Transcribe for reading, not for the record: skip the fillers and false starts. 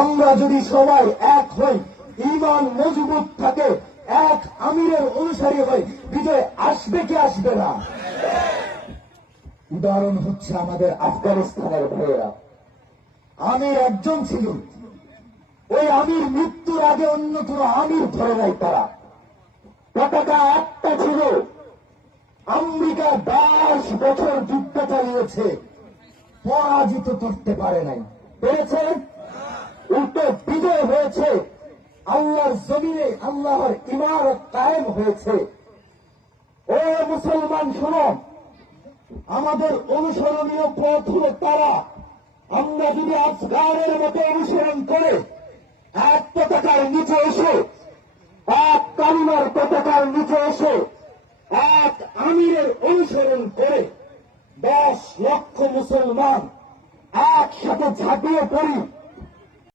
আমরা যদি সবাই এক হই, ঈমান মজবুত থাকে, এক আমিরের অনুসারী হই, বিজয় আসবে কি আসবে না? উদাহরণ হচ্ছে আমাদের আফগানিস্তানের ভাইয়েরা। আমির একজন ছিল, ওই আমির মৃত্যুর আগে অন্য কোন আমির ধরে নাই তারা। পতাকা একটা ছিল। আমেরিকা 10 বছর যুদ্ধ চালিয়েছে, পরাজিত করতে পারে নাই। পেরেছে? উল্টো বিজয় হয়েছে। আল্লাহর জমিনে আল্লাহর ইমারত কায়েম হয়েছে। ও মুসলমান শোনো, আমাদের অনুসরণীয় পথ হল তারা। আমরা যদি আফগানের মতো অনুসরণ করে এক পতাকার নিচে এসে, এক কালিমার পতাকার নিচে এসে, এক আমিরের অনুসরণ করে 10 লক্ষ মুসলমান একসাথে ঝাঁপিয়ে পড়ি,